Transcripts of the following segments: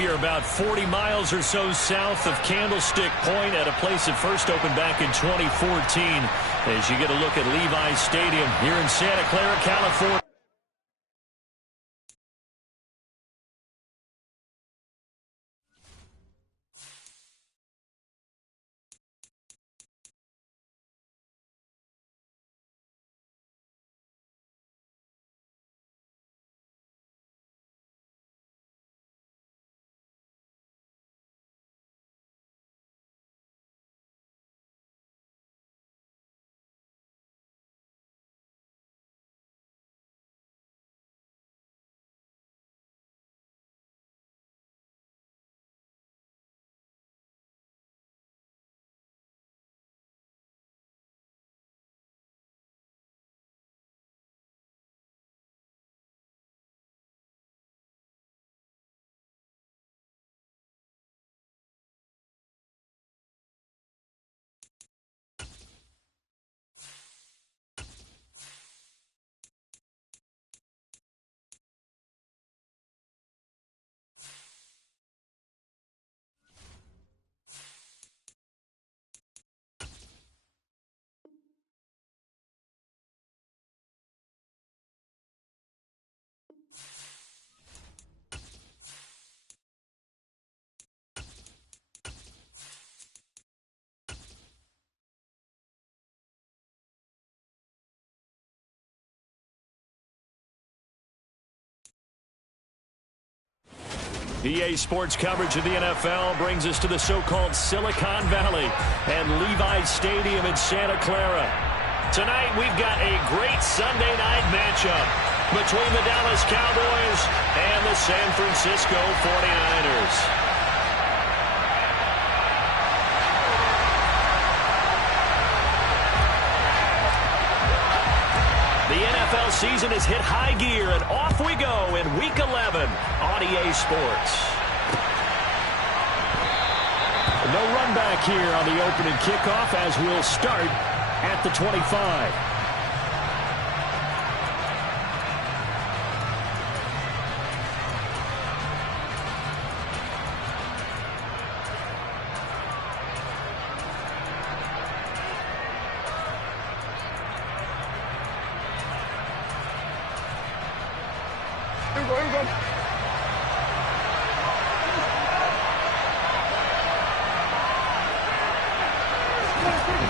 We are about 40 miles or so south of Candlestick Point at a place that first opened back in 2014 as you get a look at Levi's Stadium here in Santa Clara, California. EA Sports coverage of the NFL brings us to the so-called Silicon Valley and Levi's Stadium in Santa Clara. Tonight, we've got a great Sunday night matchup between the Dallas Cowboys and the San Francisco 49ers. The NFL season has hit high gear, and off we go in Week 11 on EA Sports. No run back here on the opening kickoff as we'll start at the 25.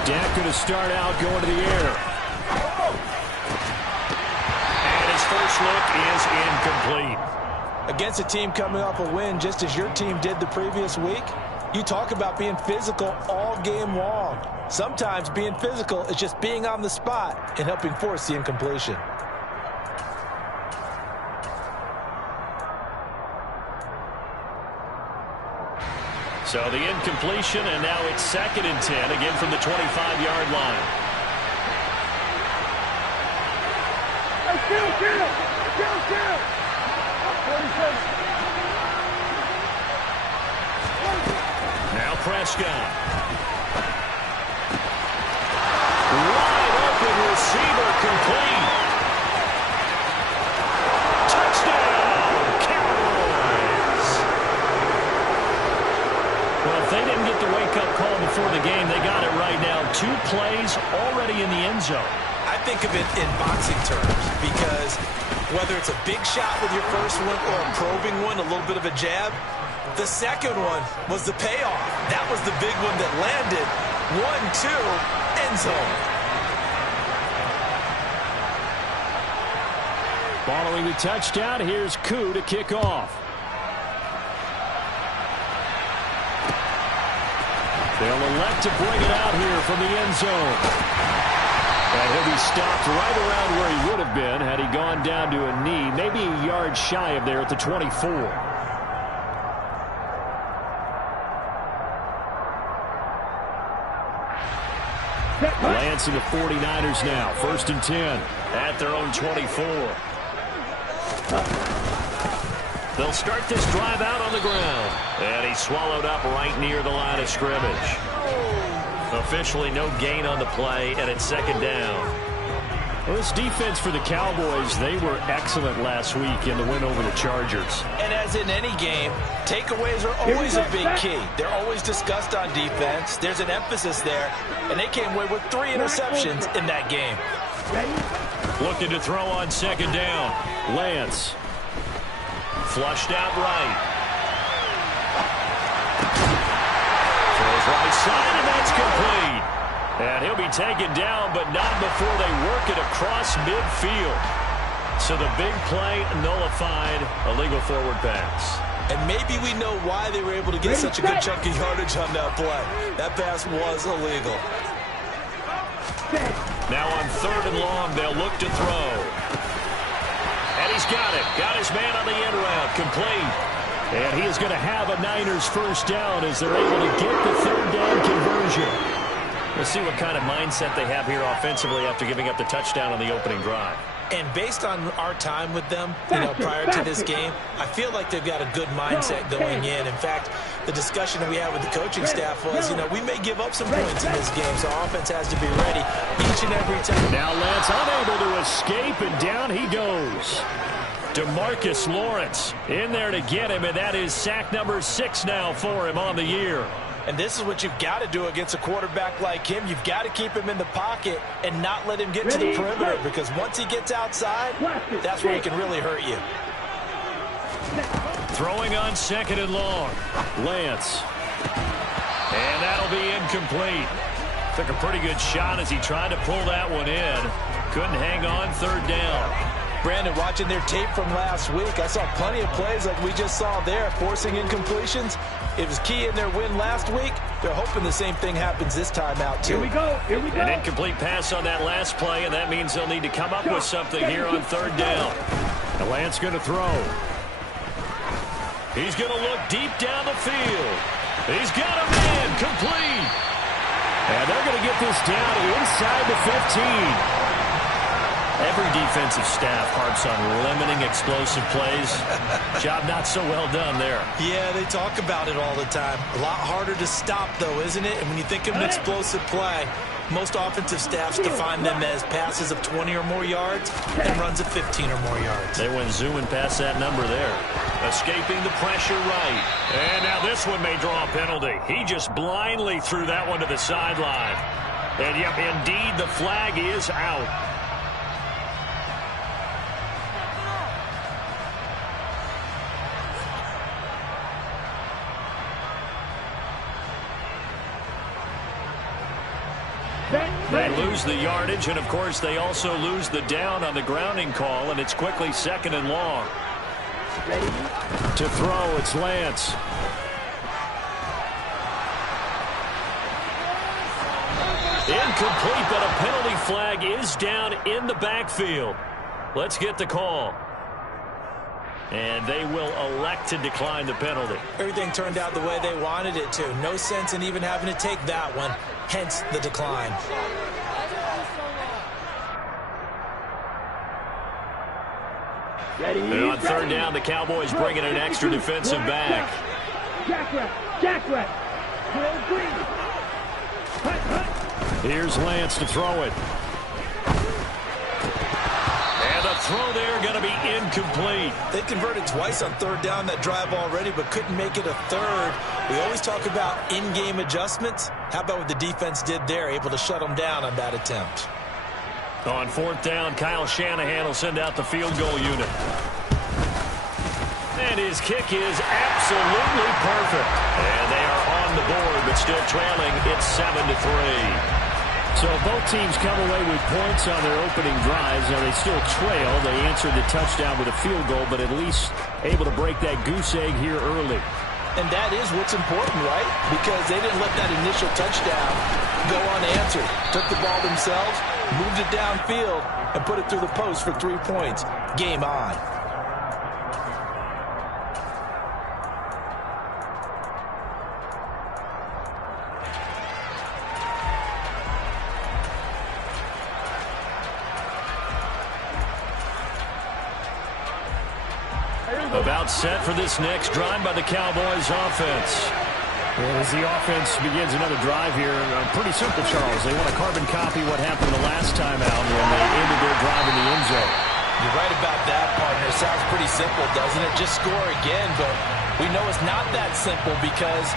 Dak going to start out going to the air. And his first look is incomplete. Against a team coming off a win just as your team did the previous week, you talk about being physical all game long. Sometimes being physical is just being on the spot and helping force the incompletion. So the incompletion, and now it's 2nd and 10, again from the 25-yard line. Now Prescott. Wide open receiver, complete. They didn't get the wake-up call before the game. They got it right now. 2 plays already in the end zone. I think of it in boxing terms because whether it's a big shot with your first one or a probing one, a little bit of a jab, the second one was the payoff. That was the big one that landed. 1-2, end zone. Following the touchdown, here's Koo to kick off. They'll elect to bring it out here from the end zone. And he'll be stopped right around where he would have been had he gone down to a knee, maybe a yard shy of there at the 24. Lance and the 49ers now, 1st and 10 at their own 24. They'll start this drive out on the ground. And he's swallowed up right near the line of scrimmage. Officially no gain on the play, and it's 2nd down. Well, this defense for the Cowboys, they were excellent last week in the win over the Chargers. And as in any game, takeaways are always a big key. They're always discussed on defense. There's an emphasis there, and they came away with 3 interceptions in that game. Looking to throw on second down. Lance. Flushed out right. Throws right side, and that's complete. And he'll be taken down, but not before they work it across midfield. So the big play nullified, a legal forward pass. And maybe we know why they were able to get such a good chunk of yardage on that play. That pass was illegal. Now on 3rd and long, they'll look to throw. And he's got it. Got his man on the end route. Complete. And he is going to have a Niners first down as they're able to get the 3rd down conversion. We'll see what kind of mindset they have here offensively after giving up the touchdown on the opening drive. And based on our time with them, prior to this game, I feel like they've got a good mindset going in. In fact, the discussion that we had with the coaching staff was, we may give up some points in this game, so our offense has to be ready each and every time. Now Lance unable to escape, and down he goes. DeMarcus Lawrence in there to get him, and that is sack number 6 now for him on the year. And this is what you've got to do against a quarterback like him. You've got to keep him in the pocket and not let him get to the perimeter, because once he gets outside, that's where he can really hurt you. Throwing on 2nd and long. Lance. And that'll be incomplete. Took a pretty good shot as he tried to pull that one in. Couldn't hang on 3rd down. Brandon, watching their tape from last week, I saw plenty of plays like we just saw there, forcing incompletions. It was key in their win last week. They're hoping the same thing happens this time out, too. Here we go. Here we go. An incomplete pass on that last play, and that means they'll need to come up with something here on 3rd down. And Lance going to throw. He's going to look deep down the field. He's got a man complete. And they're going to get this down inside the 15. Every defensive staff harps on limiting explosive plays. Job not so well done there. Yeah, they talk about it all the time. A lot harder to stop, though, isn't it? And when you think of an explosive play, most offensive staffs define them as passes of 20 or more yards and runs of 15 or more yards. They went zooming past that number there. Escaping the pressure right. And now this one may draw a penalty. He just blindly threw that one to the sideline. And, yep, indeed, the flag is out. They lose the yardage, and, of course, they also lose the down on the grounding call, and it's quickly 2nd and long. To throw, it's Lance. Incomplete, but a penalty flag is down in the backfield. Let's get the call. And they will elect to decline the penalty. Everything turned out the way they wanted it to. No sense in even having to take that one, hence the decline. And on 3rd down, the Cowboys bringing an extra defensive back. Here's Lance to throw it. And the throw there going to be incomplete. They converted twice on 3rd down that drive already, but couldn't make it a 3rd. We always talk about in-game adjustments. How about what the defense did there, able to shut them down on that attempt? On 4th down, Kyle Shanahan will send out the field goal unit. And his kick is absolutely perfect. And they are on the board, but still trailing. It's 7-3. So both teams come away with points on their opening drives. Now they still trail. They answered the touchdown with a field goal, but at least able to break that goose egg here early. And that is what's important, right? Because they didn't let that initial touchdown go unanswered. Took the ball themselves, moved it downfield, and put it through the post for 3 points. Game on. About set for this next drive by the Cowboys offense. Well, as the offense begins another drive here, pretty simple, Charles. They want to carbon copy what happened the last time out when they ended their drive in the end zone. You're right about that, partner. Sounds pretty simple, doesn't it? Just score again, but we know it's not that simple because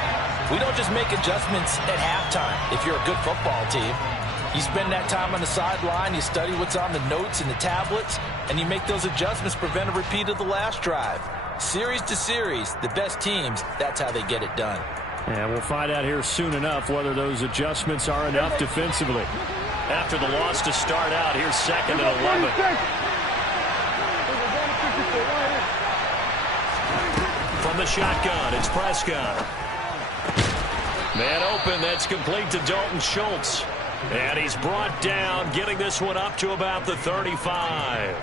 we don't just make adjustments at halftime if you're a good football team. You spend that time on the sideline, you study what's on the notes and the tablets, and you make those adjustments, prevent a repeat of the last drive. Series to series, the best teams, that's how they get it done. And we'll find out here soon enough whether those adjustments are enough defensively. After the loss to start out, here's 2nd and 11. From the shotgun, it's Prescott. Man open, that's complete to Dalton Schultz. And he's brought down, getting this one up to about the 35.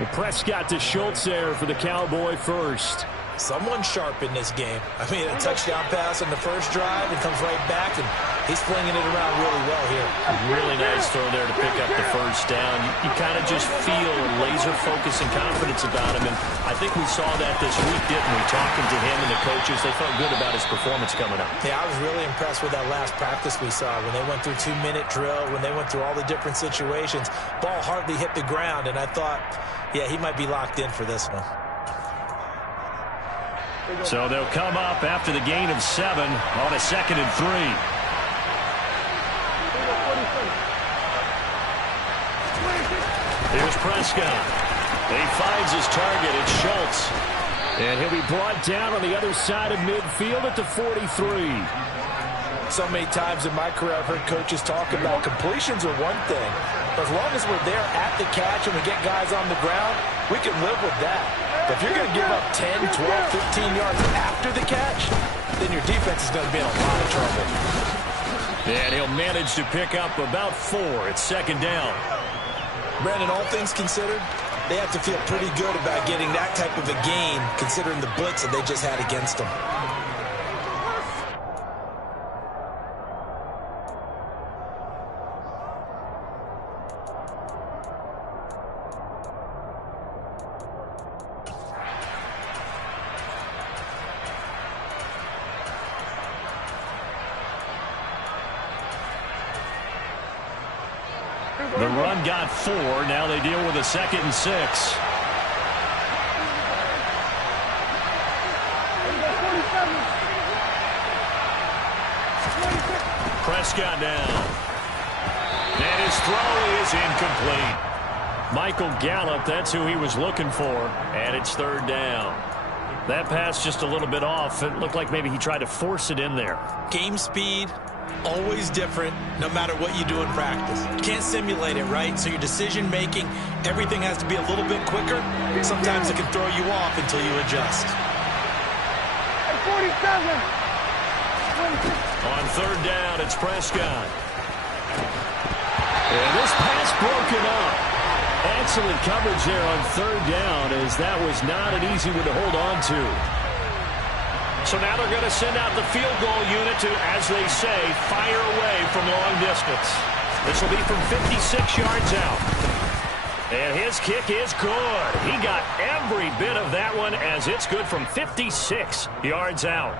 Well, Prescott to Schultz there for the Cowboy first. Someone sharp in this game. I mean, a touchdown pass on the first drive and comes right back, and he's flinging it around really well here. Really nice throw there to pick up the first down. You kind of just feel laser focus and confidence about him, and I think we saw that this week, didn't we? Talking to him and the coaches, they felt good about his performance coming up. Yeah, I was really impressed with that last practice we saw when they went through 2-minute drill, when they went through all the different situations. Ball hardly hit the ground, and I thought, yeah, he might be locked in for this one. So they'll come up after the gain of 7 on a 2nd and 3. Here's Prescott. He finds his target. It's Schultz. And he'll be brought down on the other side of midfield at the 43. So many times in my career I've heard coaches talk about completions are one thing. But as long as we're there at the catch and we get guys on the ground, we can live with that. But if you're going to give up 10, 12, 15 yards after the catch, then your defense is going to be in a lot of trouble. And he'll manage to pick up about 4. It's 2nd down. Brandon, all things considered, they have to feel pretty good about getting that type of a gain considering the blitz that they just had against them. The run got 4. Now they deal with a 2nd and 6. Prescott down. And his throw is incomplete. Michael Gallup, that's who he was looking for. And it's 3rd down. That pass just a little bit off. It looked like maybe he tried to force it in there. Game speed, always different, no matter what you do in practice. You can't simulate it, right? So your decision making, everything has to be a little bit quicker. Sometimes it can throw you off until you adjust. 47. On 3rd down, it's Prescott. And this pass broken up. Excellent coverage there on 3rd down, as that was not an easy one to hold on to. So now they're going to send out the field goal unit to, as they say, fire away from long distance. This will be from 56 yards out. And his kick is good. He got every bit of that one, as it's good from 56 yards out.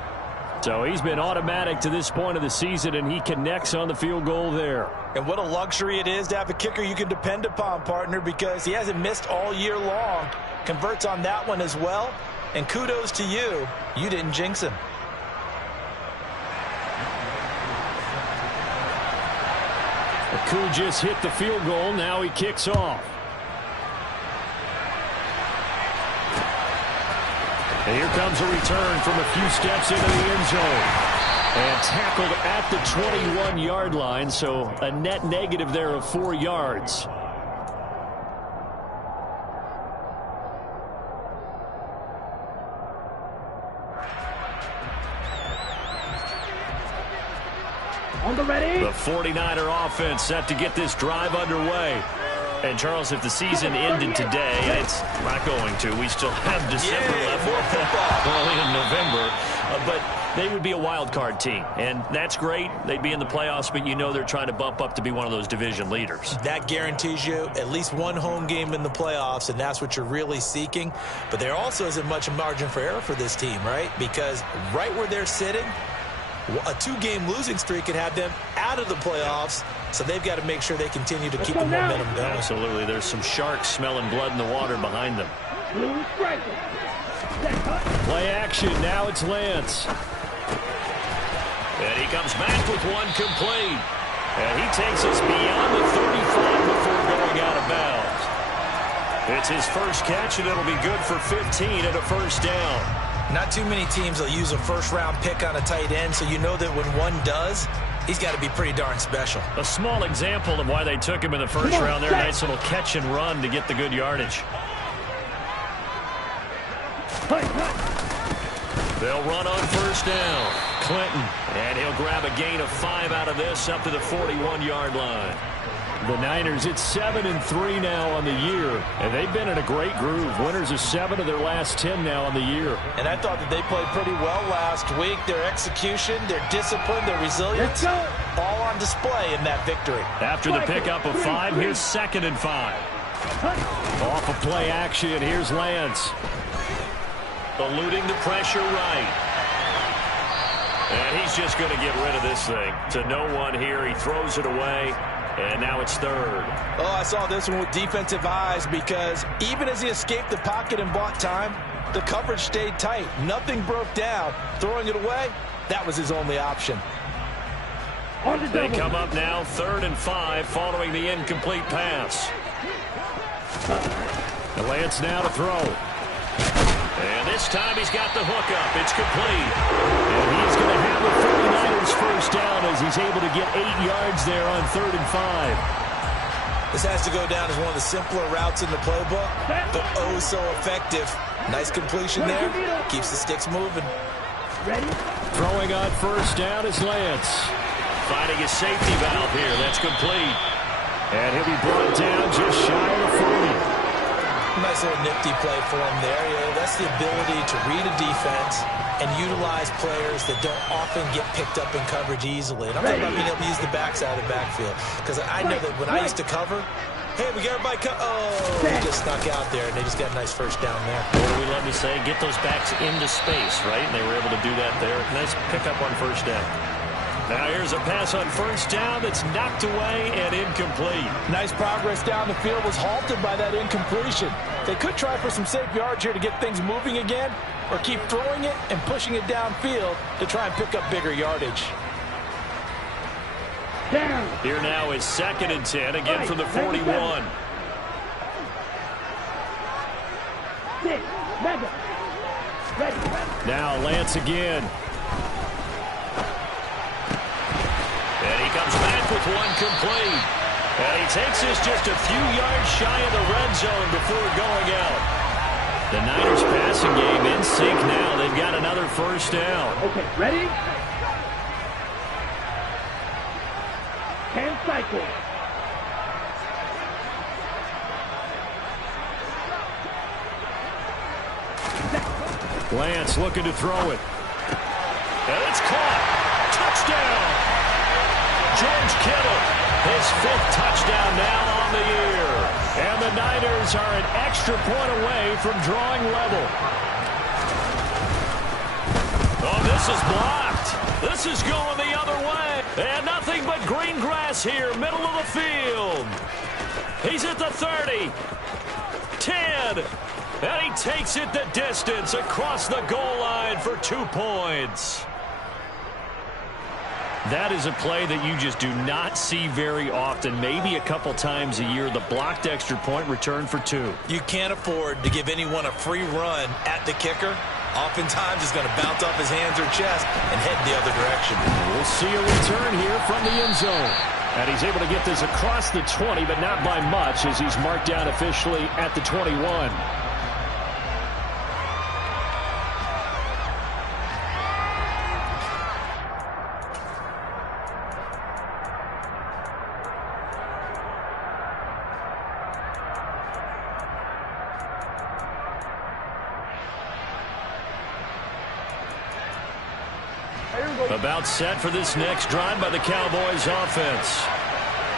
So he's been automatic to this point of the season, and he connects on the field goal there. And what a luxury it is to have a kicker you can depend upon, partner, because he hasn't missed all year long. Converts on that one as well. And kudos to you. You didn't jinx him. Aku just hit the field goal. Now he kicks off. And here comes a return from a few steps into the end zone. And tackled at the 21-yard line, so a net negative there of 4 yards. On the ready. The 49er offense set to get this drive underway. And, Charles, if the season ended today, it's not going to. We still have December left. More football. Only in November. But they would be a wild card team. And that's great. They'd be in the playoffs, but you know they're trying to bump up to be one of those division leaders. That guarantees you at least one home game in the playoffs, and that's what you're really seeking. But there also isn't much margin for error for this team, right? Because right where they're sitting, A 2-game losing streak could have them out of the playoffs, so they've got to make sure they continue to keep the momentum going. Absolutely. There's some sharks smelling blood in the water behind them. Play action. Now it's Lance. And he comes back with one complete. And he takes us beyond the 35 before going out of bounds. It's his first catch, and it'll be good for 15 and a first down. Not too many teams will use a first-round pick on a tight end, so you know that when one does, he's got to be pretty darn special. A small example of why they took him in the first round there. Nice little catch and run to get the good yardage. They'll run on first down. Clinton, and he'll grab a gain of 5 out of this up to the 41-yard line. The Niners, it's 7-3 now on the year, and they've been in a great groove. Winners of 7 of their last 10 now on the year. And I thought that they played pretty well last week. Their execution, their discipline, their resilience, all on display in that victory. After the pickup of 5, here's 2nd and 5. Off of play action, here's Lance. Eluding the pressure right. And he's just going to get rid of this thing. To no one here, he throws it away. And now it's 3rd. Oh, I saw this one with defensive eyes because even as he escaped the pocket and bought time, the coverage stayed tight. Nothing broke down. Throwing it away, that was his only option. They come up now 3rd and 5 following the incomplete pass. And Lance now to throw. And this time he's got the hookup. It's complete. And he's going to have the 49ers first down as he's able to get 8 yards there on 3rd and 5. This has to go down as one of the simpler routes in the playbook, but oh so effective. Nice completion there. Keeps the sticks moving. Throwing on first down is Lance. Finding his safety valve here. That's complete. And he'll be brought down just shy of the 40. Nice little nifty play for him there. That's the ability to read a defense and utilize players that don't often get picked up in coverage easily. And I'm talking about being able to use the backside of the backfield. Because I know that when I used to cover, hey, we got everybody he just snuck out there, and they just got a nice first down there. What do we love to say? Get those backs into space, right? And they were able to do that there. Nice pickup on first down. Now here's a pass on first down that's knocked away and incomplete. Nice progress down the field was halted by that incompletion. They could try for some safe yards here to get things moving again, or keep throwing it and pushing it downfield to try and pick up bigger yardage. Here now is 2nd and 10, again from the 41. Now Lance again. And he comes back with one complete. And he takes this just a few yards shy of the red zone before going out. The Niners passing game in sync now. They've got another first down. Okay, ready? 10 cycles. Lance looking to throw it. And it's caught. Touchdown. George Kittle, his 5th touchdown now on the year. And the Niners are an extra point away from drawing level. Oh, this is blocked. This is going the other way. And nothing but green grass here, middle of the field. He's at the 30. 10. And he takes it the distance across the goal line for 2 points. That is a play that you just do not see very often, maybe a couple times a year. The blocked extra point return for 2. You can't afford to give anyone a free run at the kicker. Oftentimes, he's going to bounce off his hands or chest and head the other direction. We'll see a return here from the end zone. And he's able to get this across the 20, but not by much, as he's marked down officially at the 21. About set for this next drive by the Cowboys offense.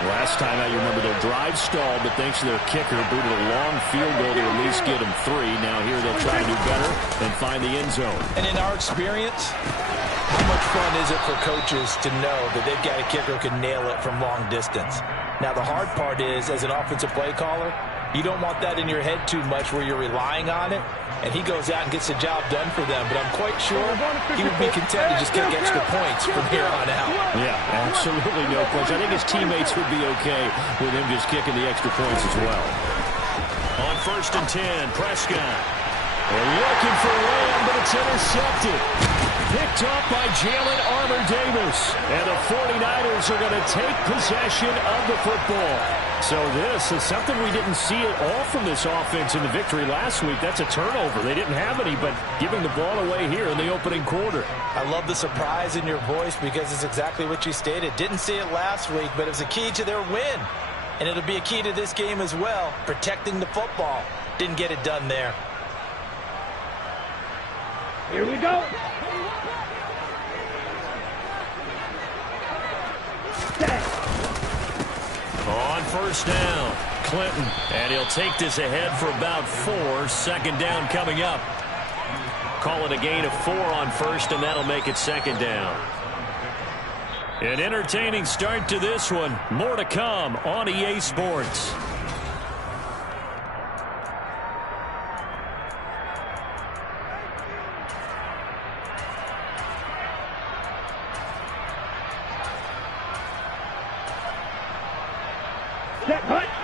Last time out, you remember their drive stalled, but thanks to their kicker, booted a long field goal to at least get them 3. Now here they'll try to do better and find the end zone. And in our experience, how much fun is it for coaches to know that they've got a kicker who can nail it from long distance? Now, the hard part is, as an offensive play caller, you don't want that in your head too much where you're relying on it, and he goes out and gets the job done for them. But I'm quite sure he would be content to just kick extra points from here on out. Yeah, absolutely no question. I think his teammates would be okay with him just kicking the extra points as well. On 1st and 10, Prescott. They're looking for Lamb, but it's intercepted. Picked up by Jalen Armour-Davis. And the 49ers are going to take possession of the football. So this is something we didn't see at all from this offense in the victory last week. That's a turnover. They didn't have any, but giving the ball away here in the opening quarter. I love the surprise in your voice because it's exactly what you stated. Didn't see it last week, but it was a key to their win. And it'll be a key to this game as well, protecting the football. Didn't get it done there. Here we go. On 1st down, Clinton. And he'll take this ahead for about 4. 2nd down coming up. Call it a gain of 4 on 1st, and that'll make it 2nd down. An entertaining start to this one. More to come on EA Sports.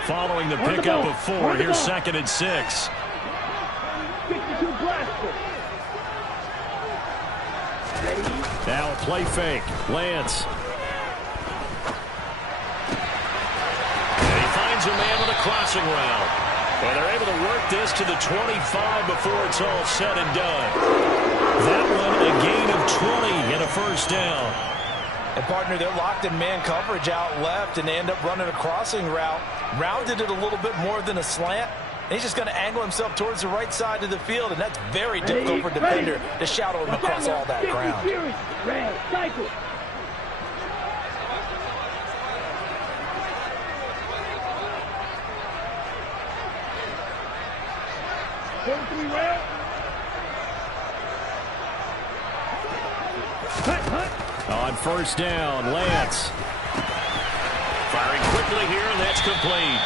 Following the pickup of 4, here's 2nd and 6. 62 blaster. Now a play fake. Lance. And he finds a man with a crossing route. And they're able to work this to the 25 before it's all said and done. That one a gain of 20 and a 1st down. And, partner, they're locked in man coverage out left, and they end up running a crossing route. Rounded it a little bit more than a slant. And he's just going to angle himself towards the right side of the field, and that's very difficult for a defender to shadow him across all that ground. Red, cycle. On 1st down, Lance. Firing quickly here, and that's complete.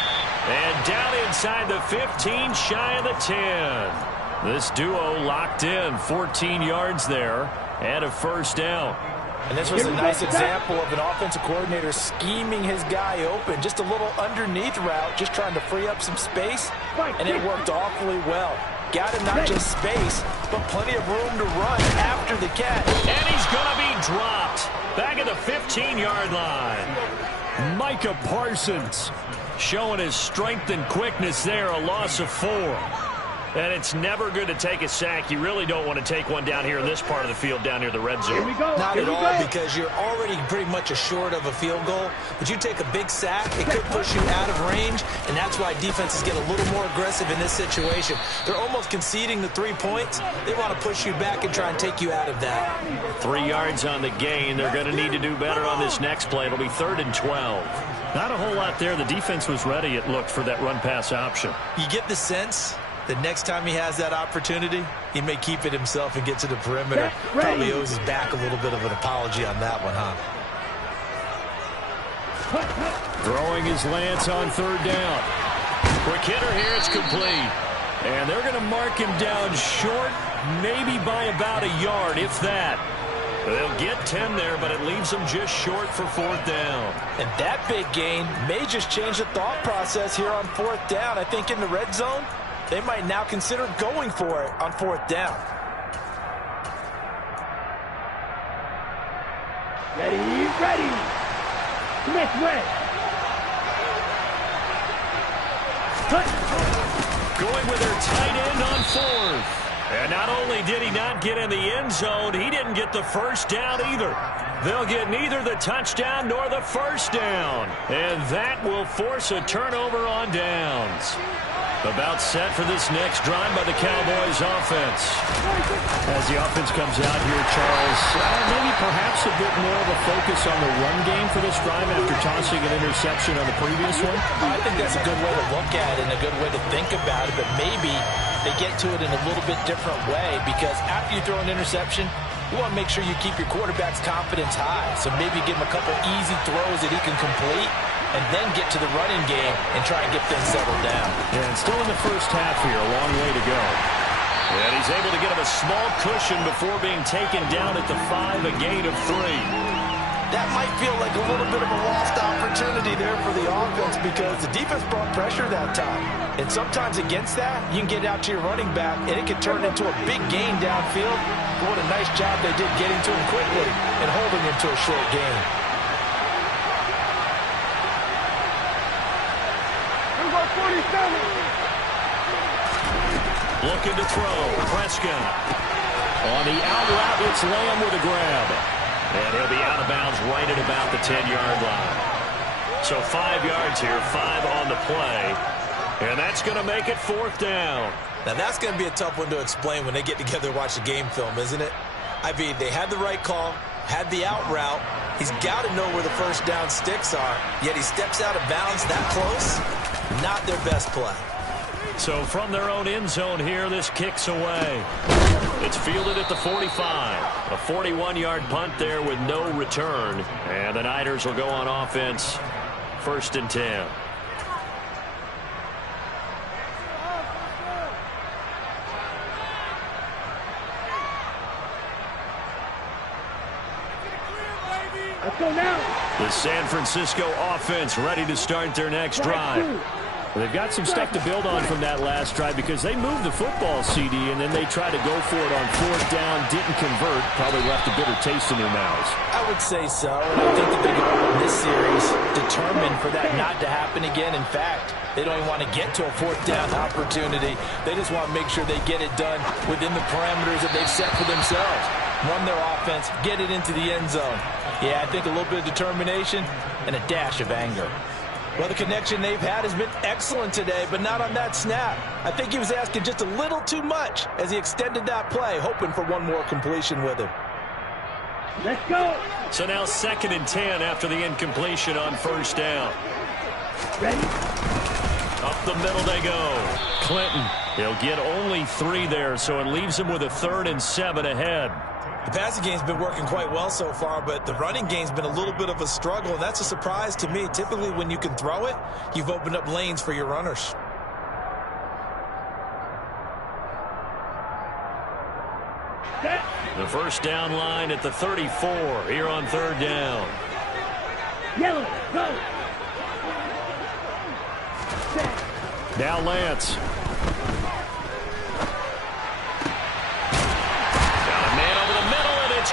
And down inside the 15, shy of the 10. This duo locked in, 14 yards there, and a 1st down. And this was a nice example of an offensive coordinator scheming his guy open. Just a little underneath route, just trying to free up some space, and it worked awfully well. Got him not just space, but plenty of room to run after the catch. And he's going to be dropped back at the 15-yard line. Micah Parsons showing his strength and quickness there, a loss of 4. And it's never good to take a sack. You really don't want to take one down here in this part of the field, down near the red zone. Not at all, because you're already pretty much assured of a field goal. But you take a big sack, it could push you out of range, and that's why defenses get a little more aggressive in this situation. They're almost conceding the 3 points. They want to push you back and try and take you out of that. 3 yards on the gain. They're going to need to do better on this next play. It'll be 3rd and 12. Not a whole lot there. The defense was ready, it looked, for that run-pass option. You get the sense that next time he has that opportunity, he may keep it himself and get to the perimeter. Probably owes his back a little bit of an apology on that one, huh? Throwing his Lance on 3rd down. Quick hitter here, it's complete. And they're going to mark him down short, maybe by about a yard, if that. They'll get 10 there, but it leaves them just short for 4th down. And that big gain may just change the thought process here on 4th down. I think in the red zone, they might now consider going for it on 4th down. Ready. Smith west. Going with their tight end on 4th. And not only did he not get in the end zone, he didn't get the 1st down either. They'll get neither the touchdown nor the 1st down. And that will force a turnover on downs. About set for this next drive by the Cowboys offense. As the offense comes out here, Charles, maybe perhaps a bit more of a focus on the run game for this drive after tossing an interception on the previous one? I think that's a good way to look at it and a good way to think about it, but maybe they get to it in a little bit different way, because after you throw an interception, you want to make sure you keep your quarterback's confidence high. So maybe give him a couple easy throws that he can complete and then get to the running game and try and get things settled down. Yeah, and still in the first half here, a long way to go. And he's able to get him a small cushion before being taken down at the 5, a gain of 3. That might feel like a little bit of a lost opportunity there for the offense, because the defense brought pressure that time. And sometimes against that, you can get out to your running back, and it can turn into a big gain downfield. But what a nice job they did getting to him quickly and holding him to a short gain. Number 47. Looking to throw. Prescott. On the out route, it's Lamb with a grab. And he'll be out of bounds right at about the 10-yard line. So 5 yards here, 5 on the play. And that's going to make it 4th down. Now that's going to be a tough one to explain when they get together and watch the game film, isn't it? I mean, they had the right call, had the out route. He's got to know where the first down sticks are, yet he steps out of bounds that close. Not their best play. So from their own end zone here, this kicks away. It's fielded at the 45. A 41-yard punt there with no return. And the Niners will go on offense, 1st and 10. Let's go now. The San Francisco offense ready to start their next drive. Well, they've got some stuff to build on from that last drive, because they moved the football, CD, and then they tried to go for it on 4th down, didn't convert, probably left a bitter taste in their mouths. I would say so, and I think that they go in this series determined for that not to happen again. In fact, they don't even want to get to a 4th down opportunity. They just want to make sure they get it done within the parameters that they've set for themselves. Run their offense, get it into the end zone. Yeah, I think a little bit of determination and a dash of anger. Well, the connection they've had has been excellent today, but not on that snap. I think he was asking just a little too much as he extended that play, hoping for one more completion with him. Let's go. So now 2nd and 10 after the incompletion on 1st down. Ready? Up the middle they go. Clinton, he'll get only 3 there, so it leaves him with a 3rd and 7 ahead. The passing game's been working quite well so far, but the running game's been a little bit of a struggle, and that's a surprise to me. Typically, when you can throw it, you've opened up lanes for your runners. The 1st down line at the 34 here on 3rd down. Yellow, go. Set. Now Lance.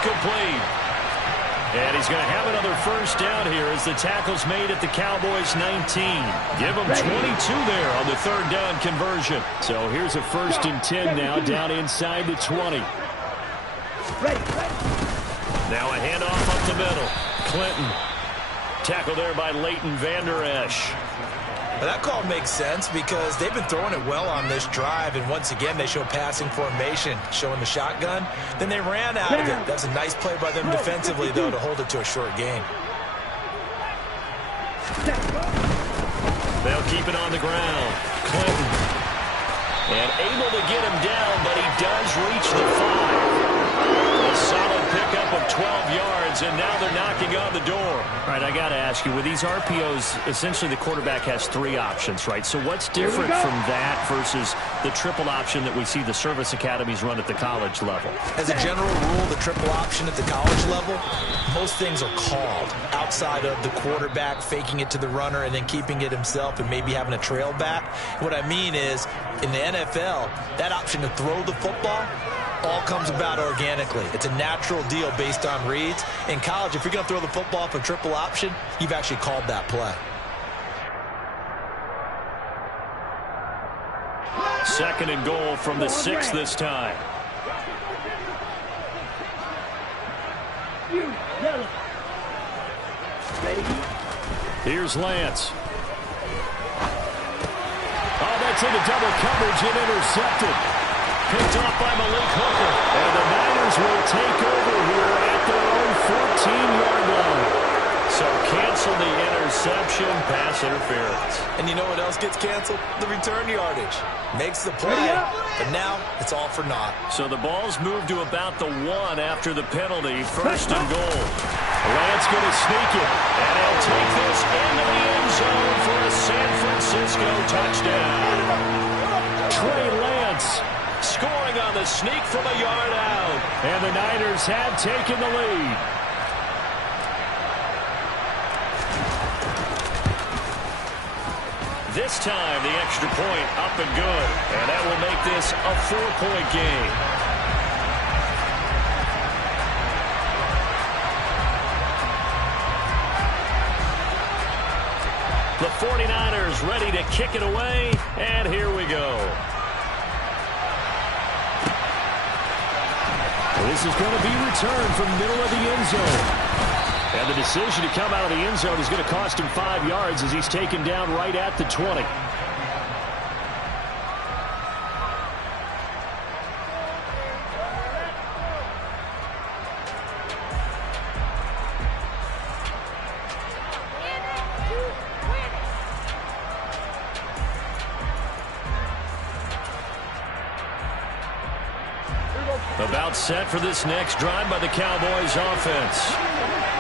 Complete. And he's going to have another 1st down here as the tackle's made at the Cowboys 19. Give them 22 there on the 3rd down conversion. So here's a 1st and 10 now down inside the 20. Now a handoff up the middle. Clinton. Tackle there by Leighton Vander Esch. Well, that call makes sense because they've been throwing it well on this drive, and once again they show passing formation, showing the shotgun. Then they ran out of it. That's a nice play by them defensively, though, to hold it to a short gain. They'll keep it on the ground. Clinton. And able to get him down, but he does reach the 5. A solid pickup of 12 yards, and now they're knocking on the door. All right, I got to ask you, with these RPOs, essentially the quarterback has 3 options, right? So what's different from that versus the triple option that we see the service academies run at the college level? As a general rule, the triple option at the college level, most things are called outside of the quarterback faking it to the runner and then keeping it himself and maybe having a trail back. What I mean is, in the NFL, that option to throw the football all comes about organically. It's a natural deal based on reads. In college, if you're going to throw the football for triple option, you've actually called that play. 2nd and goal from the 6 this time. Here's Lance. Oh, that's into double coverage and intercepted. Picked off by Malik Hooker. And the Niners will take over here at their own interception, pass interference. And you know what else gets canceled? The return yardage. Makes the play, but now it's all for naught. So the ball's moved to about the 1 after the penalty. First and goal. Lance going to sneak it, and he'll take this into the end zone for a San Francisco touchdown. Trey Lance scoring on the sneak from a yard out. And the Niners have taken the lead. This time, the extra point up and good. And that will make this a 4-point game. The 49ers ready to kick it away. And here we go. This is going to be returned from middle of the end zone. And the decision to come out of the end zone is going to cost him 5 yards as he's taken down right at the 20. About set for this next drive by the Cowboys offense.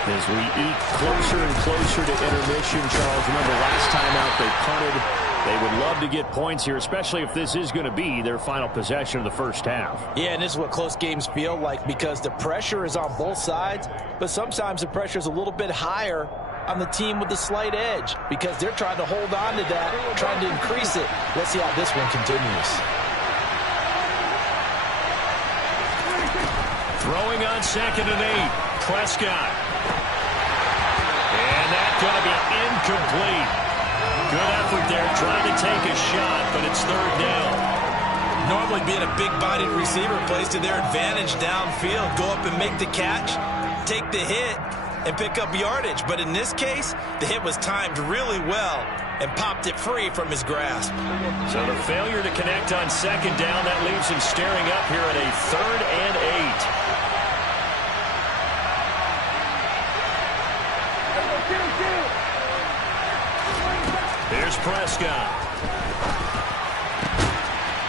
As we eat closer and closer to intermission, Charles, remember last time out they punted. They would love to get points here, especially if this is going to be their final possession of the first half. Yeah, and this is what close games feel like because the pressure is on both sides, but sometimes the pressure is a little bit higher on the team with the slight edge because they're trying to hold on to that, trying to increase it. Let's see how this one continues. Throwing on 2nd and 8. Prescott. And that's going to be incomplete. Good effort there trying to take a shot, but it's 3rd down. Normally being a big-bodied receiver plays to their advantage downfield. Go up and make the catch, take the hit, and pick up yardage. But in this case, the hit was timed really well and popped it free from his grasp. So the failure to connect on 2nd down, that leaves him staring up here at a 3rd and 8. Here's Prescott.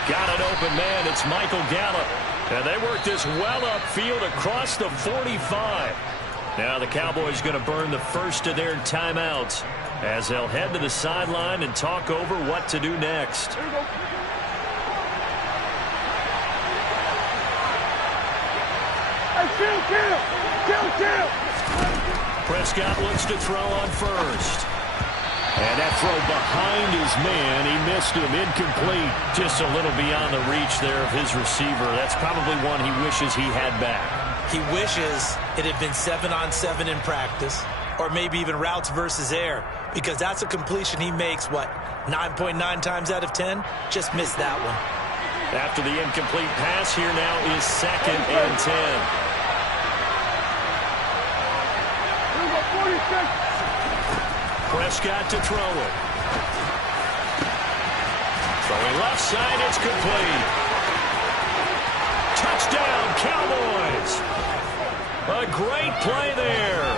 Got an open man. It's Michael Gallup. And they work this well upfield across the 45. Now the Cowboys going to burn the first of their timeouts as they'll head to the sideline and talk over what to do next. Prescott looks to throw on first. And that throw behind his man, he missed him, incomplete. Just a little beyond the reach there of his receiver. That's probably one he wishes he had back. He wishes it had been 7-on-7 in practice, or maybe even routes versus air, because that's a completion he makes, 9.9 times out of 10? Just missed that one. After the incomplete pass, here now is 2nd and 10. Prescott to throw it. Throwing left side, it's complete. Touchdown, Cowboys. A great play there.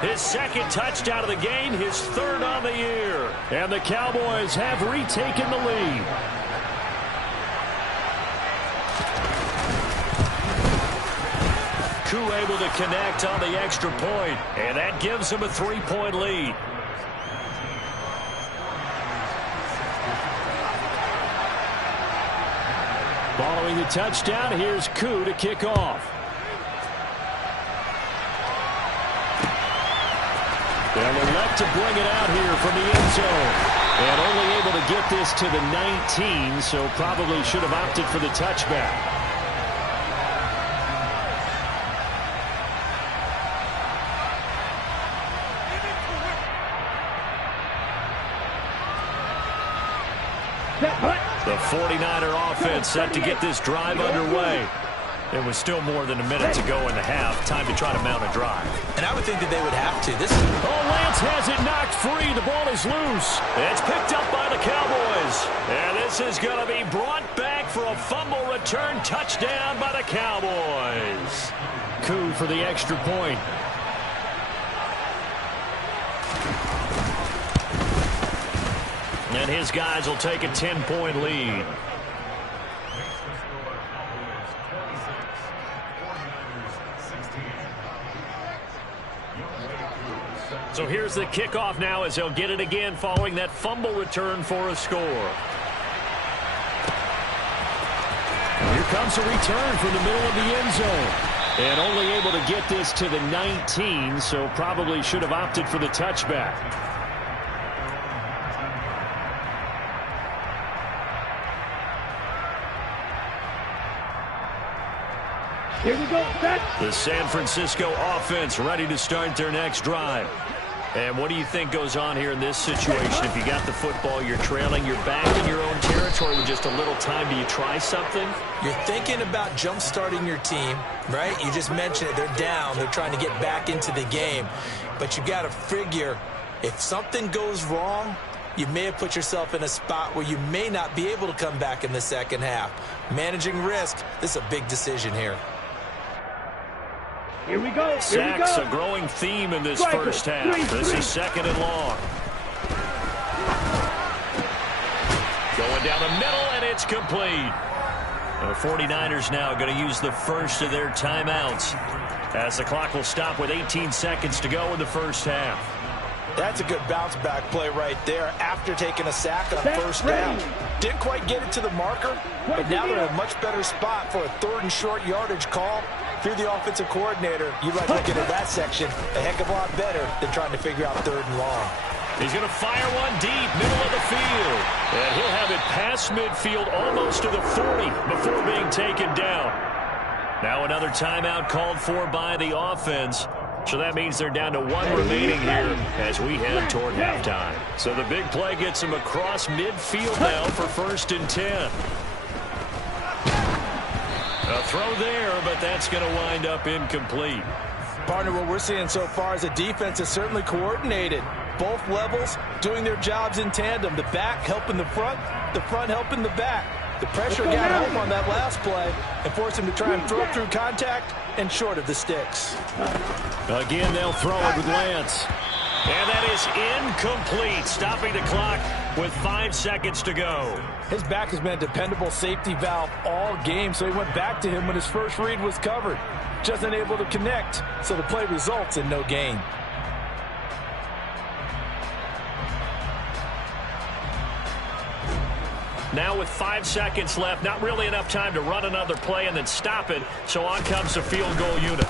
His 2nd touchdown of the game, his 3rd on the year. And the Cowboys have retaken the lead. Koo able to connect on the extra point, and that gives him a 3-point lead. Following the touchdown, here's Koo to kick off. They'll elect to bring it out here from the end zone. And only able to get this to the 19, so probably should have opted for the touchback. The 49er offense set to get this drive underway. There was still more than a minute to go in the half. Time to try to mount a drive. And I would think that they would have to. Lance has it knocked free. The ball is loose. It's picked up by the Cowboys. And this is going to be brought back for a fumble return touchdown by the Cowboys. Koo for the extra point. And his guys will take a 10-point lead. So here's the kickoff now as he'll get it again following that fumble return for a score. Here comes a return from the middle of the end zone. And only able to get this to the 19, so probably should have opted for the touchback. Here we go, set. The San Francisco offense ready to start their next drive. And what do you think goes on here in this situation? If you got the football, you're trailing, you're back in your own territory with just a little time. Do you try something? You're thinking about jump-starting your team, right? You just mentioned it. They're down. They're trying to get back into the game. But you got to figure if something goes wrong, you may have put yourself in a spot where you may not be able to come back in the second half. Managing risk, this is a big decision here. Here we go. Sacks, a growing theme in this first half. This is second and long. Going down the middle, and it's complete. The 49ers now going to use the first of their timeouts as the clock will stop with 18 seconds to go in the first half. That's a good bounce-back play right there after taking a sack on first down. Didn't quite get it to the marker, but now they're in a much better spot for a third and short yardage call. If you're the offensive coordinator, you like looking at that section a heck of a lot better than trying to figure out third and long. He's going to fire one deep, middle of the field. And he'll have it past midfield almost to the 40 before being taken down. Now another timeout called for by the offense. So that means they're down to one remaining here as we head toward halftime. So the big play gets them across midfield now for 1st and 10. A throw there, but that's going to wind up incomplete. Partner, what we're seeing so far is a defense is certainly coordinated. Both levels doing their jobs in tandem. The back helping the front helping the back. The pressure got home on that last play and forced him to try and throw through contact and short of the sticks. Again, they'll throw it with Lance. And that is incomplete, stopping the clock with 5 seconds to go. His back has been a dependable safety valve all game, so he went back to him when his first read was covered. Just unable to connect, so the play results in no gain. Now with 5 seconds left, not really enough time to run another play and then stop it, so on comes the field goal unit.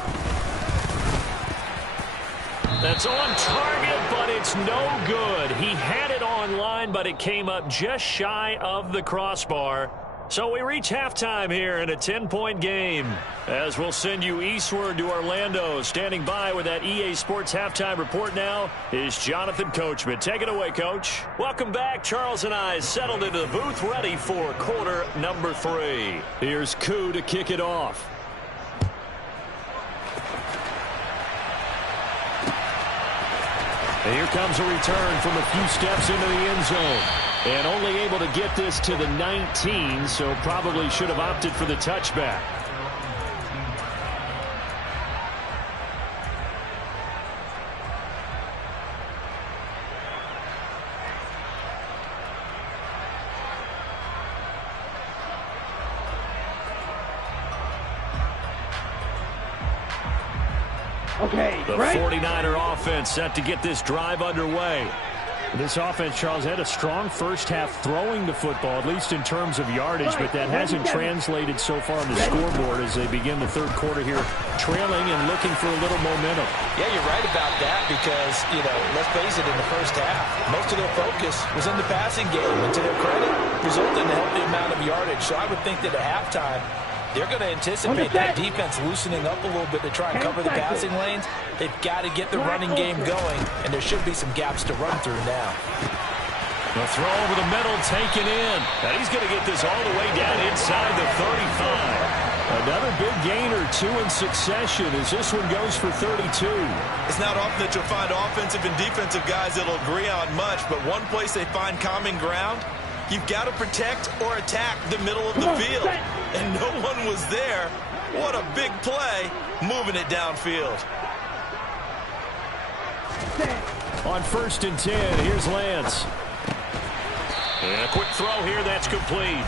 That's on target, but it's no good. He had it on line, but it came up just shy of the crossbar. So we reach halftime here in a 10-point game. As we'll send you eastward to Orlando. Standing by with that EA Sports halftime report now is Jonathan Coachman. Take it away, Coach. Welcome back. Charles and I settled into the booth ready for quarter number 3. Here's Koo to kick it off. And here comes a return from a few steps into the end zone. And only able to get this to the 19, so probably should have opted for the touchback. Okay, the 49er offense set to get this drive underway. This offense, Charles, had a strong first half throwing the football, at least in terms of yardage, but that hasn't translated so far on the scoreboard as they begin the third quarter here, trailing and looking for a little momentum. Yeah, you're right about that because, let's face it, in the first half, most of their focus was in the passing game, and to their credit, resulted in a healthy amount of yardage. So I would think that at halftime, they're going to anticipate that defense loosening up a little bit to try and cover the passing lanes. They've got to get the running game going, and there should be some gaps to run through now. The throw over the middle taken in. And he's going to get this all the way down inside the 35. Another big gain or 2 in succession as this one goes for 32. It's not often that you'll find offensive and defensive guys that'll agree on much, but one place they find common ground, you've got to protect or attack the middle of the field. And no one was there. What a big play, moving it downfield. On 1st and 10, here's Lance. And a quick throw here, that's complete.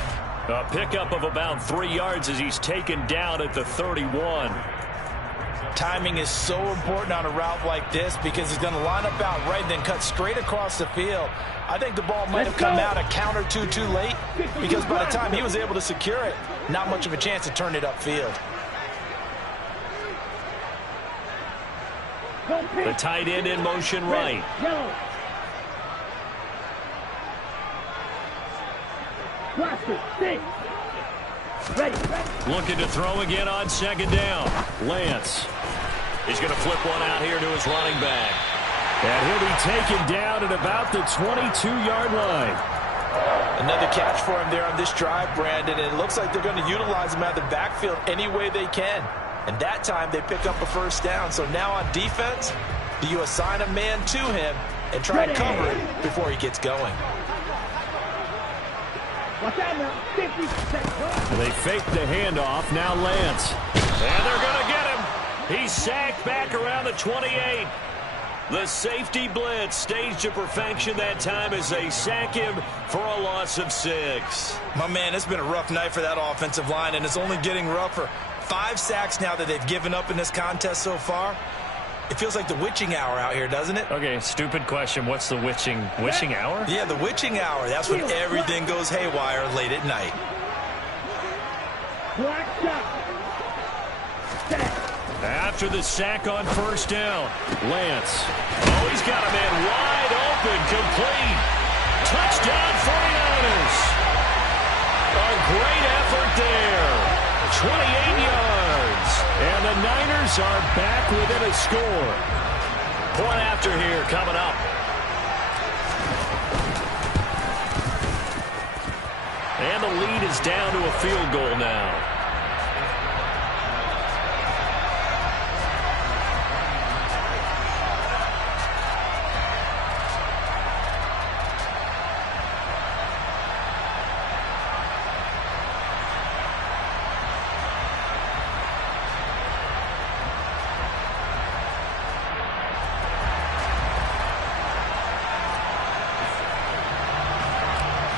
A pickup of about 3 yards as he's taken down at the 31. Timing is so important on a route like this because he's going to line up out right and then cut straight across the field. I think the ball might have come out a count or two too late because by the time he was able to secure it, not much of a chance to turn it upfield. The tight end in motion right. Looking to throw again on second down. Lance. He's going to flip one out here to his running back. And he'll be taken down at about the 22-yard line. Another catch for him there on this drive, Brandon. And it looks like they're going to utilize him out of the backfield any way they can. And that time they pick up a first down. So now on defense, do you assign a man to him and try and cover it before he gets going? They fake the handoff. Now Lance. And they're going to get him. He's sacked back around the 28. The safety blitz staged to perfection that time as they sack him for a loss of 6. My man, it's been a rough night for that offensive line, and it's only getting rougher. 5 sacks now that they've given up in this contest so far. It feels like the witching hour out here, doesn't it? Okay, stupid question. What's the witching hour? Yeah, the witching hour. That's when everything goes haywire late at night. After the sack on first down, Lance. Oh, he's got a man wide open, complete. Touchdown 49ers. A great effort there. 28 yards. And the Niners are back within a score. Point after here coming up. And the lead is down to a field goal now.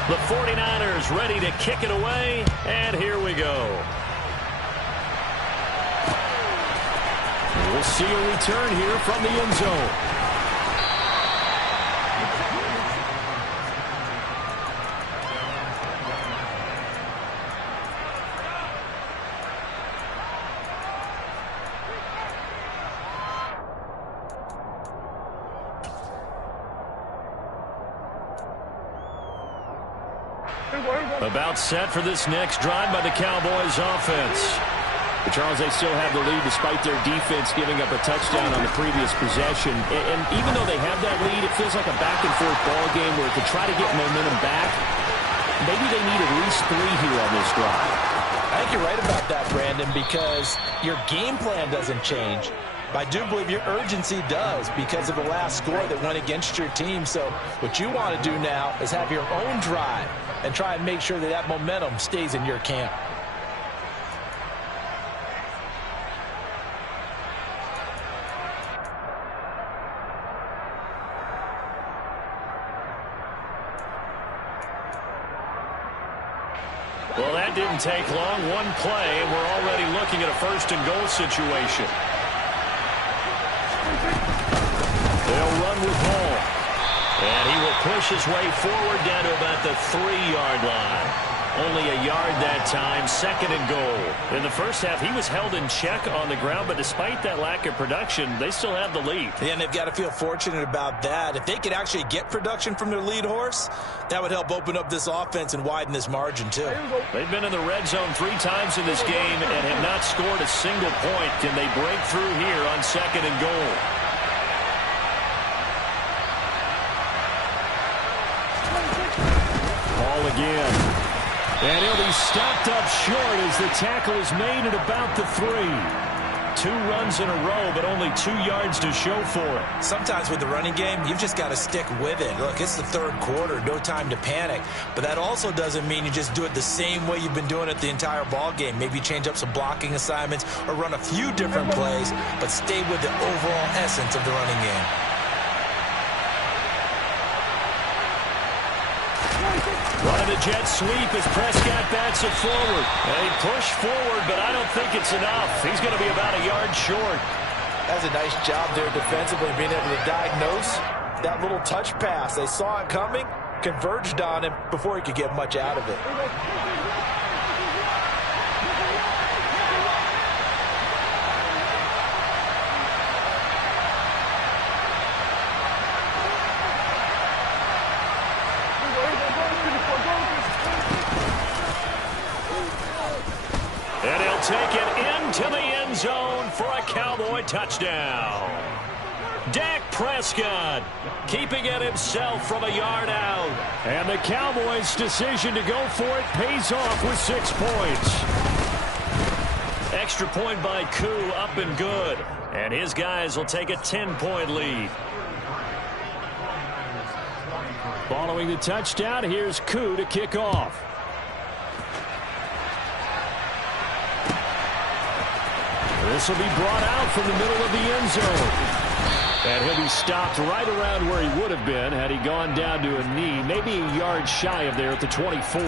The 49ers ready to kick it away, and here we go. We'll see a return here from the end zone. About set for this next drive by the Cowboys offense. But Charles, they still have the lead despite their defense giving up a touchdown on the previous possession. And even though they have that lead, it feels like a back-and-forth ball game where to try to get momentum back, maybe they need at least 3 here on this drive. I think you're right about that, Brandon, because your game plan doesn't change. But I do believe your urgency does because of the last score that went against your team. So what you want to do now is have your own drive and try and make sure that that momentum stays in your camp. Well, that didn't take long. One play, and we're already looking at a first-and-goal situation. They'll run with Hall. And he will push his way forward down to about the 3-yard line. Only a yard that time, second and goal. In the first half, he was held in check on the ground, but despite that lack of production, they still have the lead. Yeah, and they've got to feel fortunate about that. If they could actually get production from their lead horse, that would help open up this offense and widen this margin, too. They've been in the red zone 3 times in this game and have not scored a single point. Can they break through here on second and goal? Ball again. And he'll be stopped up short as the tackle is made at about the 3. 2 runs in a row, but only 2 yards to show for it. Sometimes with the running game, you've just got to stick with it. Look, it's the 3rd quarter, no time to panic. But that also doesn't mean you just do it the same way you've been doing it the entire ball game. Maybe change up some blocking assignments or run a few different plays, but stay with the overall essence of the running game. Running the jet sweep as Prescott bats it forward. They push forward, but I don't think it's enough. He's going to be about a yard short. That's a nice job there defensively, being able to diagnose that little touch pass. They saw it coming, converged on him before he could get much out of it. And he'll take it into the end zone for a Cowboy touchdown. Dak Prescott keeping it himself from a yard out. And the Cowboys' decision to go for it pays off with 6 points. Extra point by Koo, up and good. And his guys will take a 10-point lead. Following the touchdown, here's Koo to kick off. This will be brought out from the middle of the end zone. And he'll be stopped right around where he would have been had he gone down to a knee, maybe a yard shy of there at the 24.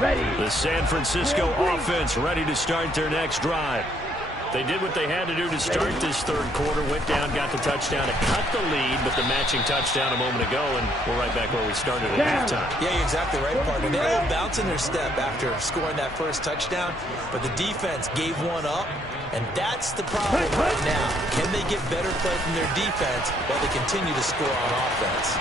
Ready. The San Francisco offense ready to start their next drive. They did what they had to do to start this third quarter, went down, got the touchdown to cut the lead, but the matching touchdown a moment ago, and we're right back where we started at halftime. Yeah, you're exactly right, partner. They had a little bounce in their step after scoring that first touchdown, but the defense gave one up, and that's the problem right now. Can they get better play from their defense while they continue to score on offense?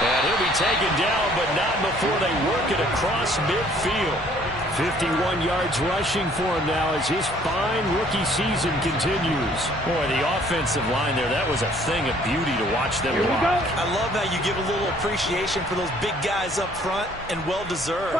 And he'll be taken down, but not before they work it across midfield. 51 yards rushing for him now as his fine rookie season continues. Boy, the offensive line there, that was a thing of beauty to watch them block. I love how you give a little appreciation for those big guys up front, and well-deserved.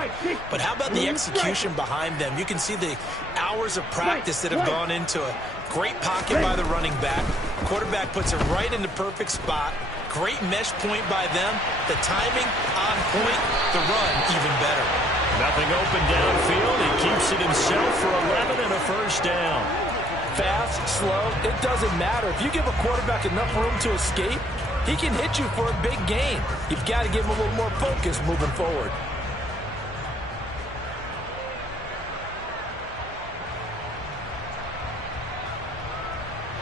But how about the execution behind them? You can see the hours of practice that have gone into it. Great pocket by the running back. Quarterback puts it right in the perfect spot. Great mesh point by them. The timing on point. The run even better. Nothing open downfield. He keeps it himself for 11 and a first down. Fast, slow, it doesn't matter. If you give a quarterback enough room to escape, he can hit you for a big gain. You've got to give him a little more focus moving forward.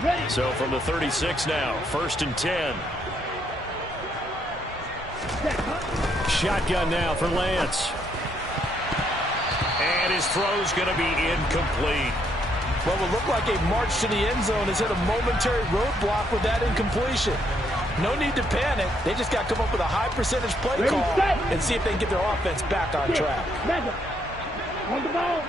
Ready. So from the 36 now, 1st and 10. Shotgun now for Lance. And his throw's going to be incomplete. What will look like a march to the end zone has hit a momentary roadblock with that incompletion. No need to panic. They just got to come up with a high percentage play call and see if they can get their offense back on track. On the ball.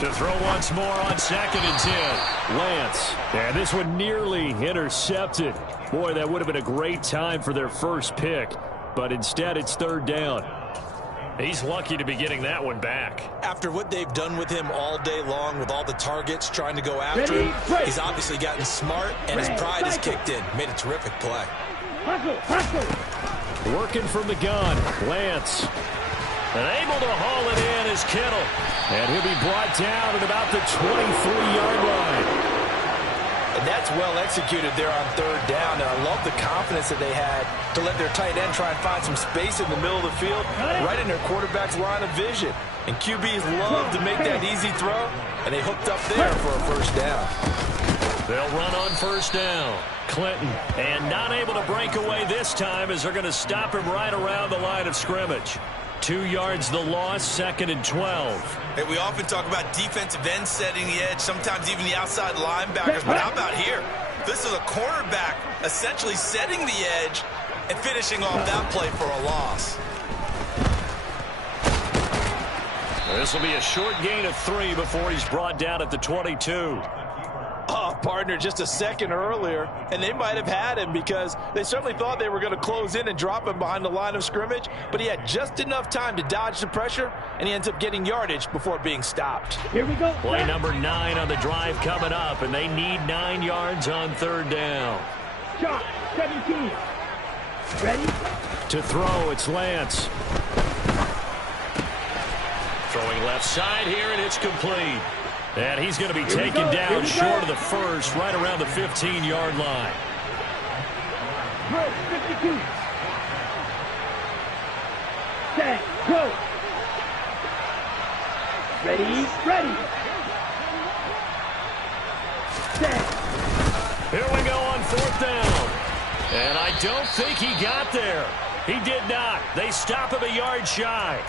To throw once more on 2nd and 10. Lance. And this one nearly intercepted. Boy, that would have been a great time for their first pick. But instead, it's 3rd down. He's lucky to be getting that one back. After what they've done with him all day long, with all the targets trying to go after him, he's obviously gotten smart, and his pride has kicked in. Made a terrific play. Working from the gun, Lance. And able to haul it in is Kittle. And he'll be brought down at about the 23-yard line. And that's well executed there on 3rd down. And I love the confidence that they had to let their tight end try and find some space in the middle of the field, right in their quarterback's line of vision. And QBs love to make that easy throw, and they hooked up there for a 1st down. They'll run on 1st down. Clinton, and not able to break away this time as they're going to stop him right around the line of scrimmage. 2 yards the loss, 2nd and 12. Hey, we often talk about defensive ends setting the edge, sometimes even the outside linebackers, but how about here? This is a cornerback essentially setting the edge and finishing off that play for a loss. This will be a short gain of 3 before he's brought down at the 22. Oh, partner, just a second earlier, and they might have had him because they certainly thought they were going to close in and drop him behind the line of scrimmage, but he had just enough time to dodge the pressure, and he ends up getting yardage before being stopped. Here we go. Play number 9 on the drive coming up, and they need 9 yards on 3rd down. Shot. 17. Ready? To throw, it's Lance. Throwing left side here, and it's complete. And he's going to be taken down short of the first, right around the 15-yard line. 52. Set, go. Ready, ready. Set. Here we go on 4th down. And I don't think he got there. He did not. They stop him a yard shy.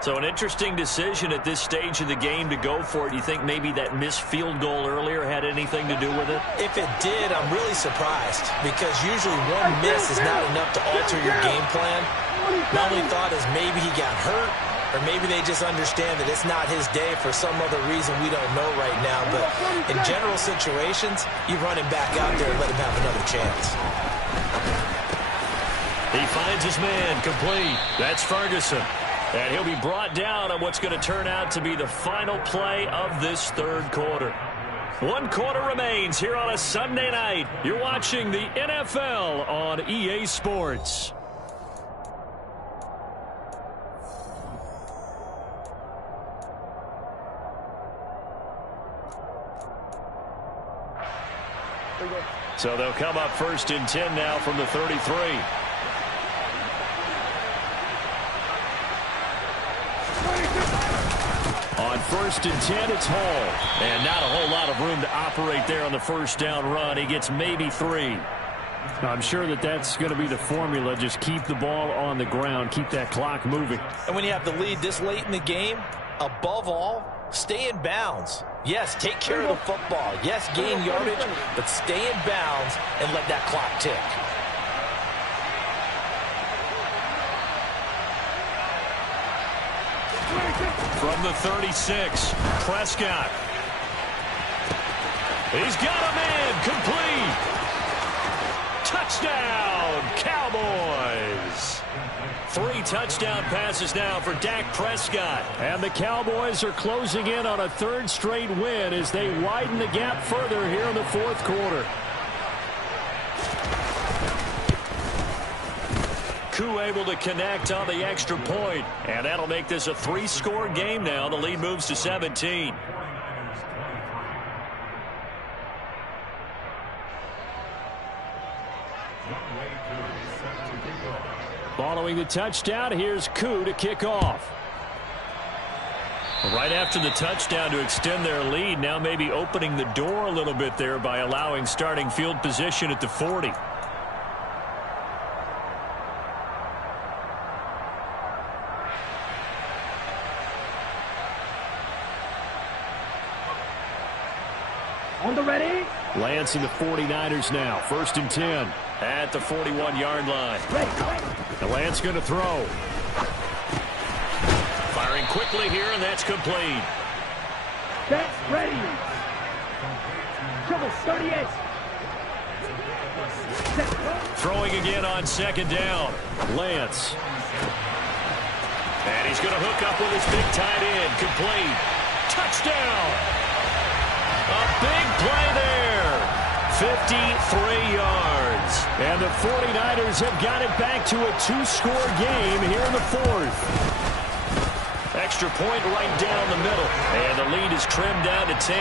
So an interesting decision at this stage of the game to go for it. You think maybe that missed field goal earlier had anything to do with it? If it did, I'm really surprised because usually one miss is not enough to alter your game plan. My only thought is maybe he got hurt or maybe they just understand that it's not his day for some other reason we don't know right now. But in general situations, you run him back out there and let him have another chance. He finds his man complete. That's Ferguson. And he'll be brought down on what's going to turn out to be the final play of this 3rd quarter. 1 quarter remains here on a Sunday night. You're watching the NFL on EA Sports. So they'll come up 1st and 10 now from the 33. On 1st and 10, it's Hall. And not a whole lot of room to operate there on the 1st down run. He gets maybe 3. I'm sure that's going to be the formula. Just keep the ball on the ground. Keep that clock moving. And when you have the lead this late in the game, above all, stay in bounds. Yes, take care of the football. Yes, gain yardage, but stay in bounds and let that clock tick. From the 36, Prescott. He's got a man complete. Touchdown, Cowboys. 3 touchdown passes now for Dak Prescott. And the Cowboys are closing in on a 3rd straight win as they widen the gap further here in the 4th quarter. Koo able to connect on the extra point. And that'll make this a 3-score game now. The lead moves to 17. Following the touchdown, here's Koo to kick off. Right after the touchdown to extend their lead, now maybe opening the door a little bit there by allowing starting field position at the 40. On the ready. Lance and the 49ers now. 1st and 10 at the 41-yard line. And Lance going to throw. Firing quickly here, and that's complete. Set, ready. Trouble 38. Set. Throwing again on 2nd down. Lance. And he's going to hook up with his big tight end. Complete. Touchdown. A big play there. 53 yards. And the 49ers have got it back to a 2-score game here in the 4th. Extra point right down the middle. And the lead is trimmed down to 10.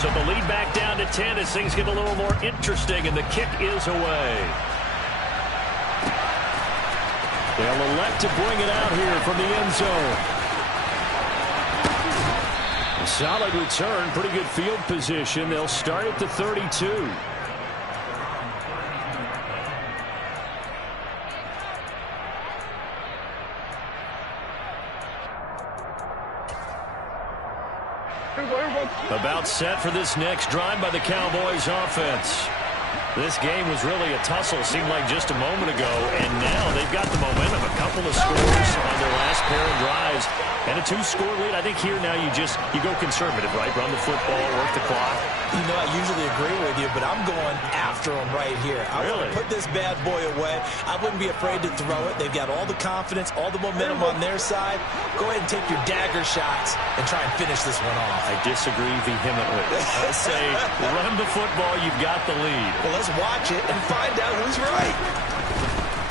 So the lead back down to 10 as things get a little more interesting, and the kick is away. They'll elect to bring it out here from the end zone. A solid return, pretty good field position. They'll start at the 32. About set for this next drive by the Cowboys offense. This game was really a tussle, seemed like just a moment ago, and now they've got the momentum. A couple of scores on their last pair of drives, and a 2-score lead. I think here now you go conservative, right? Run the football, work the clock. You know, I usually agree with you, but I'm going after them right here. I want to put this bad boy away. I wouldn't be afraid to throw it. They've got all the confidence, all the momentum on their side. Go ahead and take your dagger shots and try and finish this one off. I disagree vehemently. I say run the football, you've got the lead. Well, let's watch it and find out who's right.